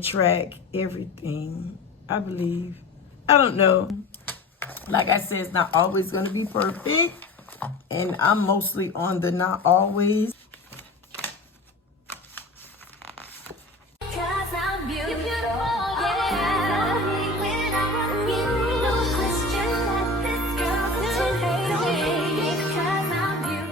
track everything, I believe. I don't know. Like I said, it's not always going to be perfect. And I'm mostly on the not always.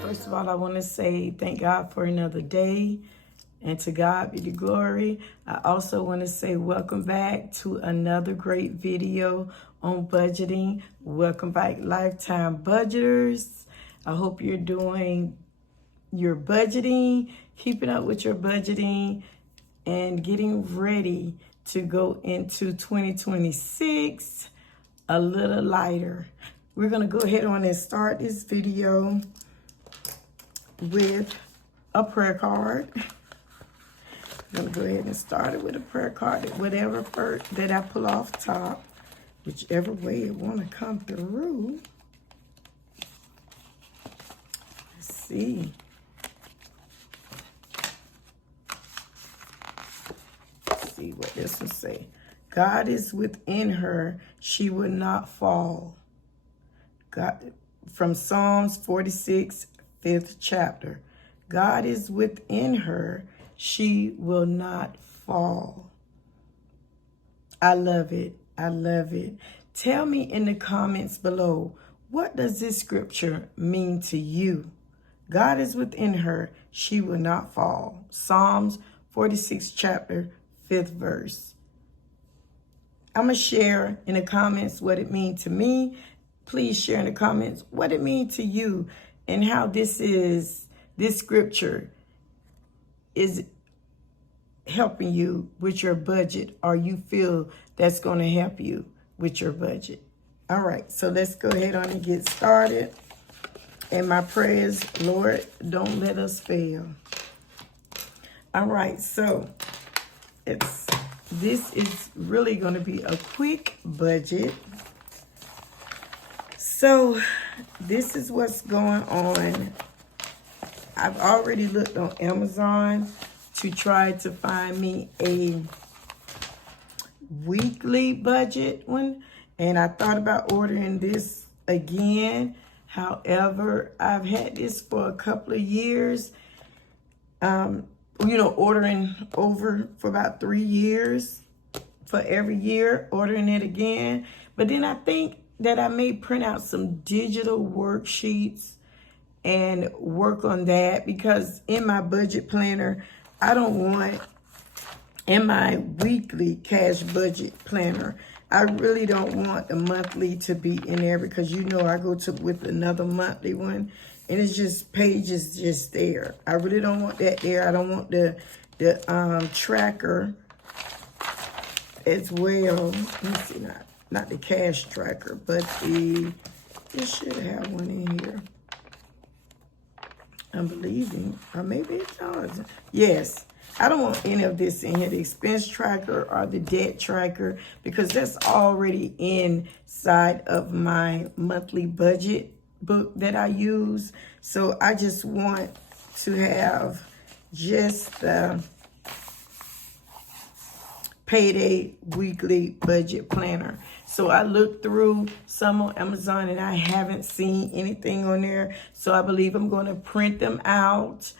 First of all, I want to say thank God for another day. And to God be the glory. I also want to say welcome back to another great video on budgeting. Welcome back, lifetime budgeters. I hope you're doing your budgeting, keeping up with your budgeting, and getting ready to go into 2026 a little lighter. We're going to go ahead on and start this video with a prayer card. I'm going to go ahead and start it with a prayer card. Whatever that I pull off top, whichever way it want to come through. Let's see. Let's see what this will say. God is within her. She will not fall. God, from Psalms 46, 5th chapter. God is within her. She will not fall. I love it. I love it. Tell me in the comments below, what does this scripture mean to you? God is within her. She will not fall. Psalms 46 chapter, 5th verse. I'm going to share in the comments what it means to me. Please share in the comments what it means to you and how this scripture is helping you with your budget, or you feel that's going to help you with your budget. All right, so let's go ahead on and get started. And my prayers, Lord, don't let us fail. All right, so this is really going to be a quick budget. So this is what's going on. I've already looked on Amazon to try to find me a weekly budget one. And I thought about ordering this again. However, I've had this for a couple of years. Ordering over for about 3 years. For every year, ordering it again. But then I think that I may print out some digital worksheets and work on that, because in my budget planner, I don't want, in my weekly cash budget planner, I really don't want the monthly to be in there, because I go with another monthly one and it's just pages just there. I really don't want that there. I don't want the tracker as well. Let me see, not the cash tracker, but it should have one in here. I'm believing, or maybe it does. Yes, I don't want any of this in here, the expense tracker or the debt tracker, because that's already inside of my monthly budget book that I use. So I just want to have just the payday weekly budget planner. So I looked through some on Amazon and I haven't seen anything on there. So I believe I'm going to print them out,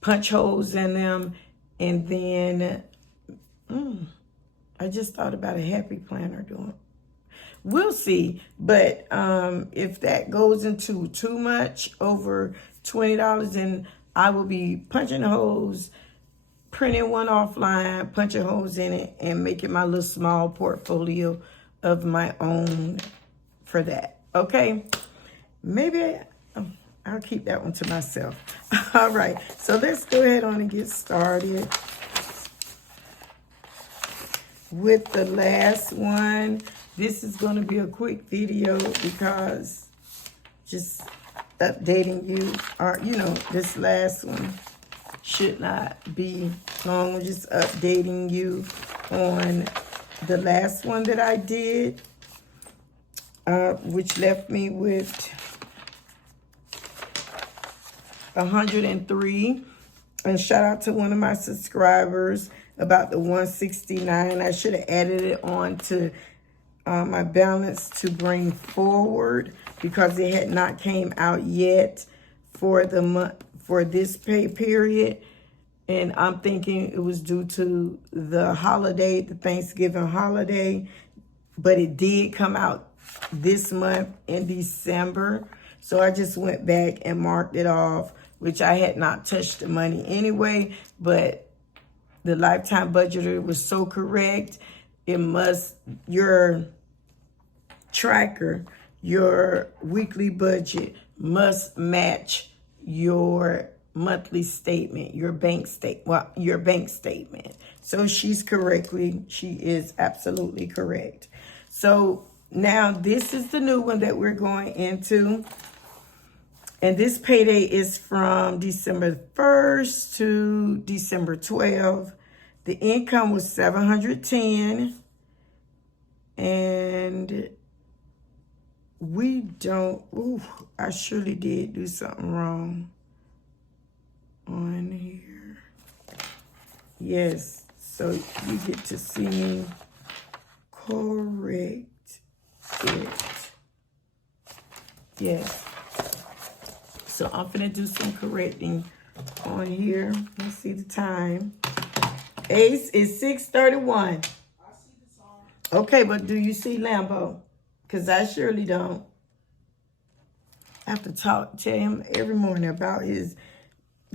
punch holes in them, and then I just thought about a happy planner doing. We'll see. But if that goes into too much, over $20, then I will be punching holes, printing one offline, punching holes in it, and making my little small portfolio of my own for that. Okay, maybe I'll keep that one to myself. All right, so let's go ahead on and get started with the last one. This is going to be a quick video because just updating you, or this last one should not be long. I'm just updating you on the last one that I did, which left me with 103. And shout out to one of my subscribers about the 169. I should have added it on to my balance to bring forward because it had not came out yet for the month, for this pay period. And I'm thinking it was due to the holiday, the Thanksgiving holiday, but it did come out this month in December. So I just went back and marked it off, which I had not touched the money anyway, but the lifetime budgeter was so correct. It must, your tracker, your weekly budget must match your monthly statement, your bank statement. So she is absolutely correct. So now this is the new one that we're going into. And this payday is from December 1st to December 12th. The income was $710. And we don't, I surely did do something wrong on here. Yes, so you get to see me correct it. Yes. So I'm finna do some correcting on here. Let's see the time. Ace is 6:31. I see the song. Okay, but do you see Lambo? Because I surely don't. I have to tell him every morning about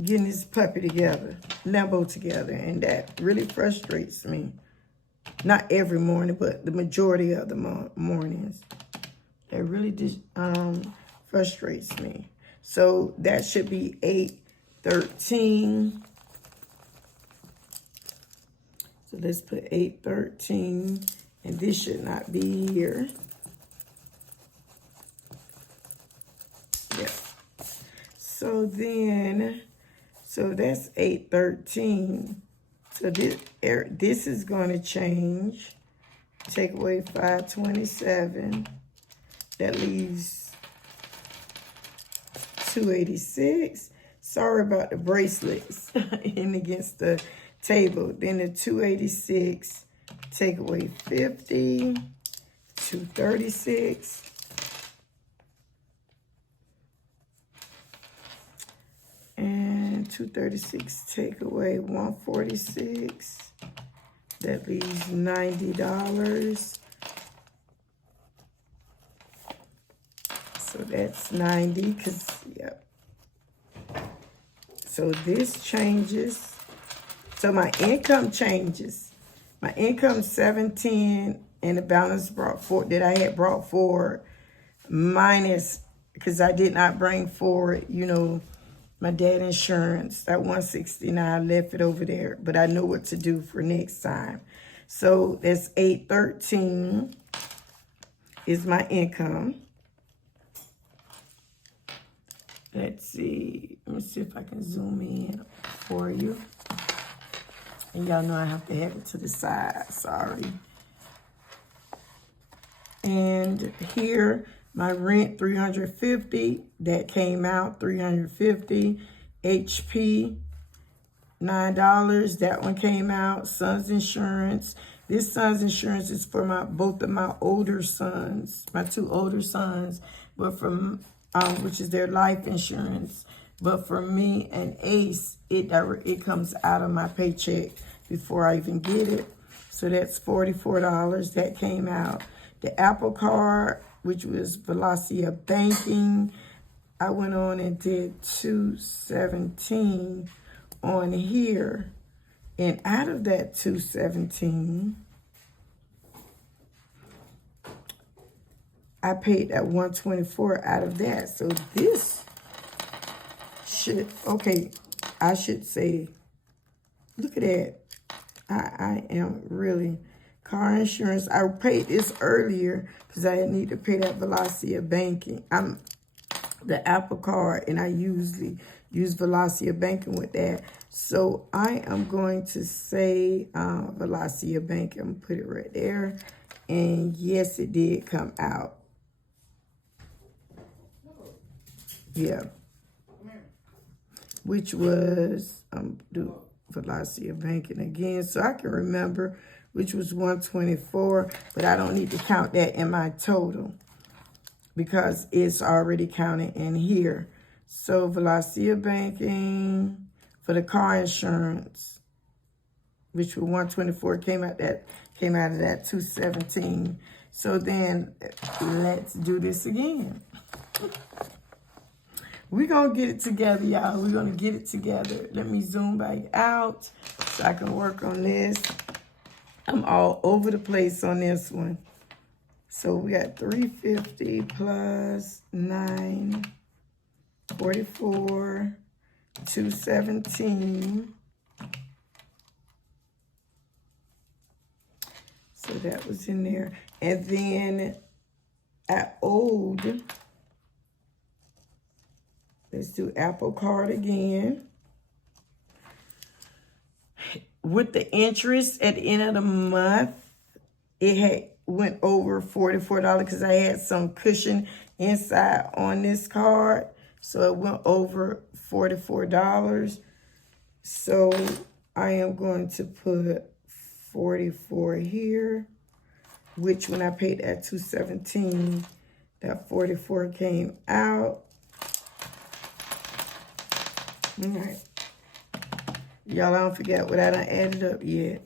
getting his puppy together, Lambo together, and that really frustrates me. Not every morning, but the majority of the mornings. That really frustrates me. So that should be 8:13. So let's put 8:13, and this should not be here. Yeah. So that's 8:13. So this is going to change. Take away 527. That leaves 286. Sorry about the bracelets in against the table. Then the 286, take away 50, 236. And 236 take away 146. That leaves $90. So that's 90, because, yep. So this changes. So my income changes. My income 710, and the balance that I had brought forward minus, because I did not bring forward, my dad insurance, that 169, left it over there, but I know what to do for next time. So that's 813 is my income. Let's see. Let me see if I can zoom in for you. And y'all know I have to have it to the side. Sorry. And here, my rent, $350. That came out, $350. HP, $9. That one came out. Son's insurance. This son's insurance is for both of my older sons, my two older sons, but from which is their life insurance. But for me and Ace, it comes out of my paycheck before I even get it. So that's $44. That came out. The Apple Card, which was Velocia Banking, I went on and did $217 on here. And out of that $217, I paid that $124 out of that. So this should, okay, I should say, look at that. I am really, car insurance, I paid this earlier because I need to pay that Velocia Banking. The Apple Card, and I usually use Velocia Banking with that. So I am going to say Velocia Banking. I'm going to put it right there. And yes, it did come out. Yeah. Which was velocity of banking again, so I can remember, which was 124, but I don't need to count that in my total because it's already counted in here. So velocity of banking for the car insurance, which was 124, came out of that 217. So then let's do this again. We're going to get it together, y'all. We're going to get it together. Let me zoom back out so I can work on this. I'm all over the place on this one. So we got 350 plus 944, 217. So that was in there. And then I owed, let's do Apple Card again. With the interest at the end of the month, it went over $44 because I had some cushion inside on this card. So it went over $44. So I am going to put 44 here, which when I paid that 217, that 44 came out. All right. Y'all, don't forget what I done added up yet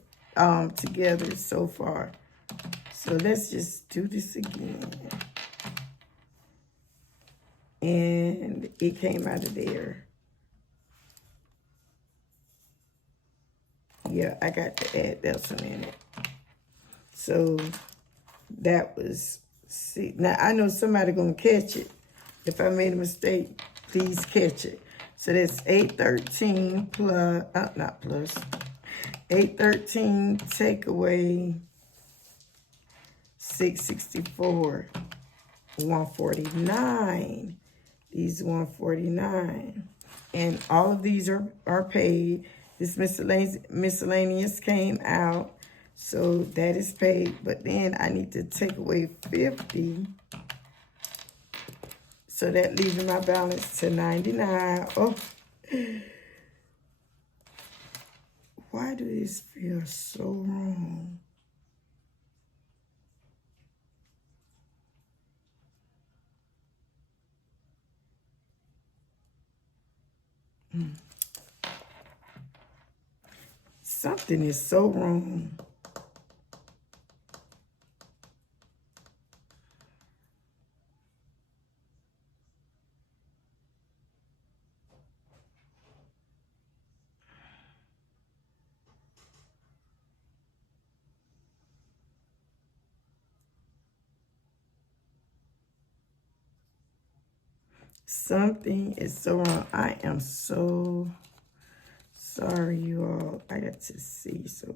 together so far. So let's just do this again. And it came out of there. Yeah, I got to add that one in it. So that was, see, now I know somebody gonna catch it. If I made a mistake, please catch it. So that's 813 plus, not plus, 813 take away 664, 149. These 149. And all of these are paid. This miscellaneous came out. So that is paid. But then I need to take away 50. So that leaves my balance to 99. Oh, why do this feel so wrong? Something is so wrong. Something is so wrong. I am so sorry, you all. I got to see. So,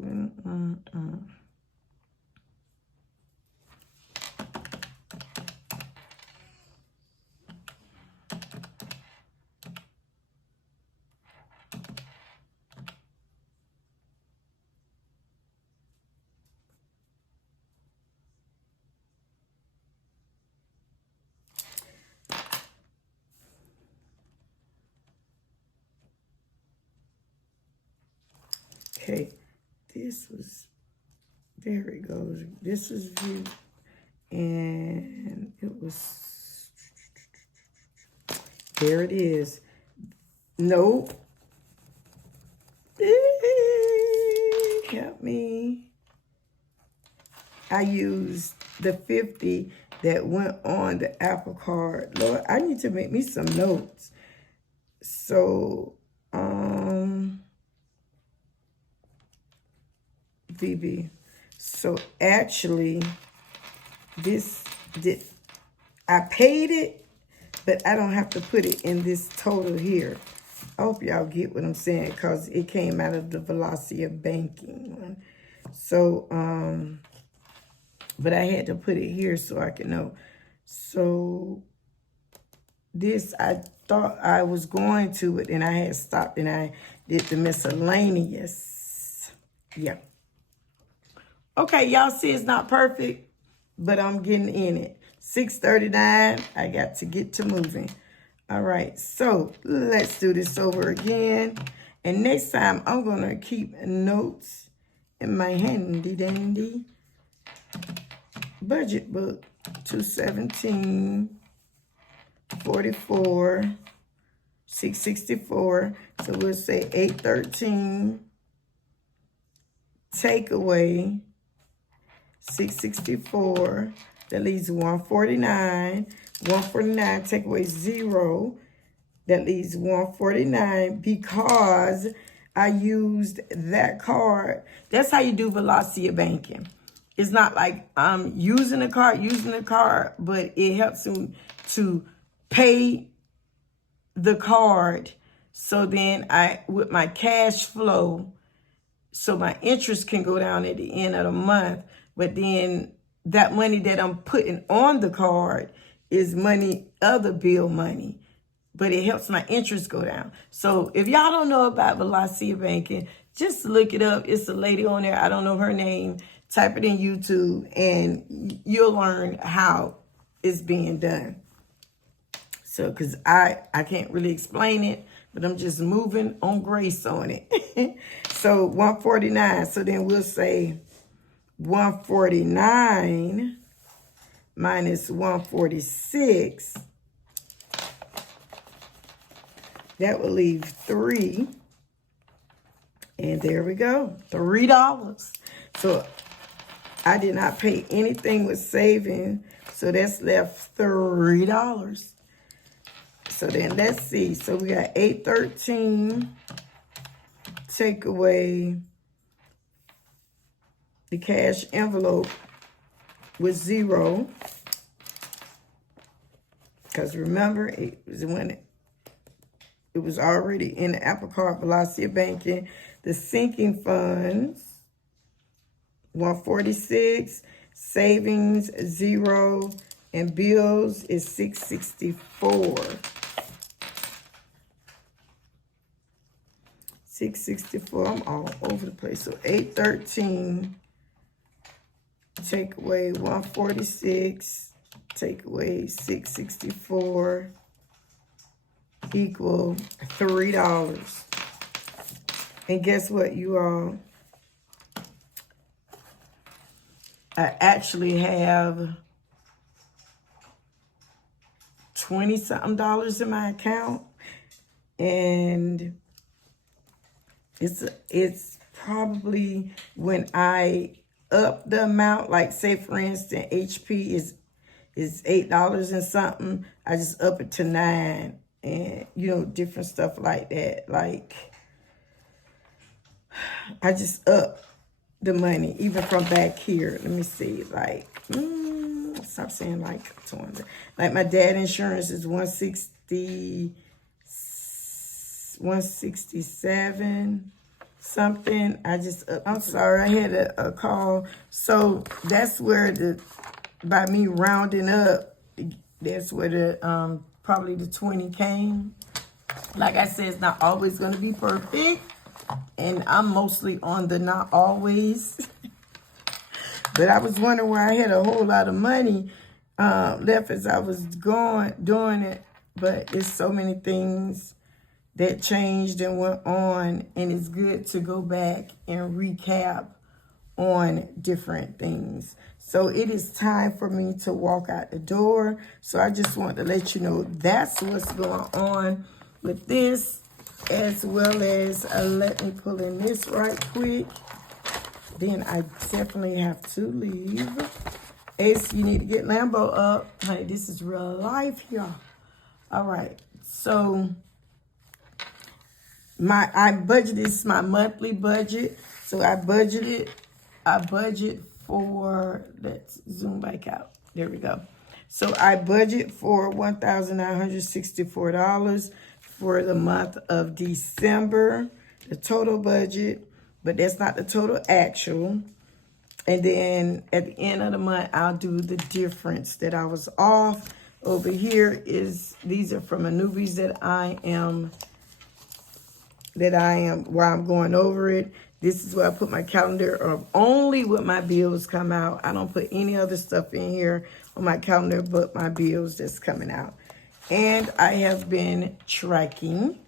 okay, this was, there it goes. This is view, and it was, there it is. Nope. Help me. I used the 50 that went on the Apple Card. Lord, I need to make me some notes. So, VB. So actually, I paid it, but I don't have to put it in this total here. I hope y'all get what I'm saying, because it came out of the velocity of banking one. So, but I had to put it here so I can know. So this, I thought I was going to it, and I had stopped and I did the miscellaneous. Yeah. Okay, y'all see it's not perfect, but I'm getting in it. 6:39, I got to get to moving. All right, so let's do this over again. And next time, I'm going to keep notes in my handy dandy budget book. 217, 44, 664. So we'll say 813. Take away 664. That leaves 149. 149, take away 0. That leaves 149 because I used that card. That's how you do velocity of banking. It's not like I'm using the card, but it helps them to pay the card. So then with my cash flow, so my interest can go down at the end of the month. But then that money that I'm putting on the card is money, other bill money. But it helps my interest go down. So if y'all don't know about velocity of banking, just look it up. It's a lady on there. I don't know her name. Type it in YouTube and you'll learn how it's being done. So, because I can't really explain it, but I'm just moving on grace on it. So 149. So then we'll say 149 minus 146. That will leave 3. And there we go, $3. So I did not pay anything with saving. So that's left $3. So then let's see. So we got 813. Take away the cash envelope with 0. Because remember, it was when it was already in the Apple Card velocity of banking. The sinking funds, 146. Savings, 0. And bills is 664. 664, I'm all over the place. So 813, take away 146, take away 664, equal $3. And guess what, you all? I actually have $20-something in my account, and it's probably when I up the amount, like say for instance, HP is $8 and something. I just up it to $9, and different stuff like that. Like I just up the money, even from back here. Let me see, like stop saying like 200. Like my dad insurance is 167 something. I just I'm sorry, I had a call. So that's where by me rounding up, that's where the probably the 20 came. Like I said, it's not always going to be perfect, and I'm mostly on the not always. But I was wondering why I had a whole lot of money left as I was doing it. But it's so many things that changed and went on, and it's good to go back and recap on different things. So it is time for me to walk out the door. So I just want to let you know that's what's going on with this, as well as let me pull in this right quick. Then I definitely have to leave. Ace, you need to get Lambo up. Honey, this is real life, y'all. All right, so I budget, this is my monthly budget. So I budget for, let's zoom back out. There we go. So I budget for $1,964 for the month of December, the total budget, but that's not the total actual. And then at the end of the month, I'll do the difference that I was off. Over here these are from a newbies that I am, while I'm going over it. This is where I put my calendar of only what my bills come out. I don't put any other stuff in here on my calendar but my bills that's coming out. And I have been tracking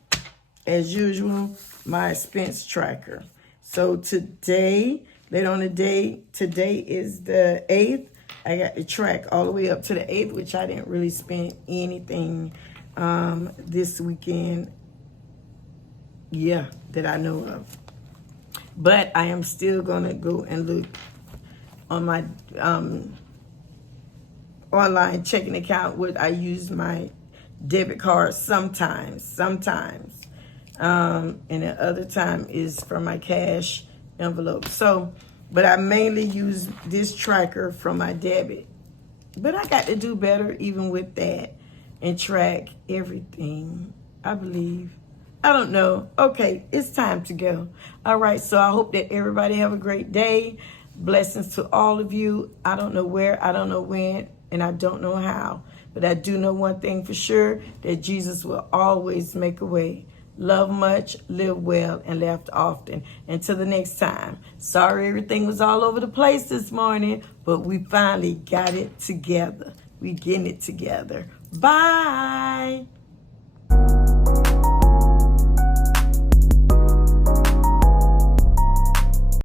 as usual, my expense tracker. So today, later on the day, today is the 8th. I got the track all the way up to the 8th, which I didn't really spend anything this weekend, that I know of. But I am still going to go and look on my online checking account where I use my debit card sometimes. And the other time is from my cash envelope. So, but I mainly use this tracker from my debit. But I got to do better even with that and track everything, I believe. I don't know. Okay, it's time to go. All right, so I hope that everybody have a great day. Blessings to all of you. I don't know where, I don't know when, and I don't know how. But I do know one thing for sure, that Jesus will always make a way. Love much, live well, and laugh often. Until the next time. Sorry everything was all over the place this morning, but we finally got it together. We getting it together. Bye.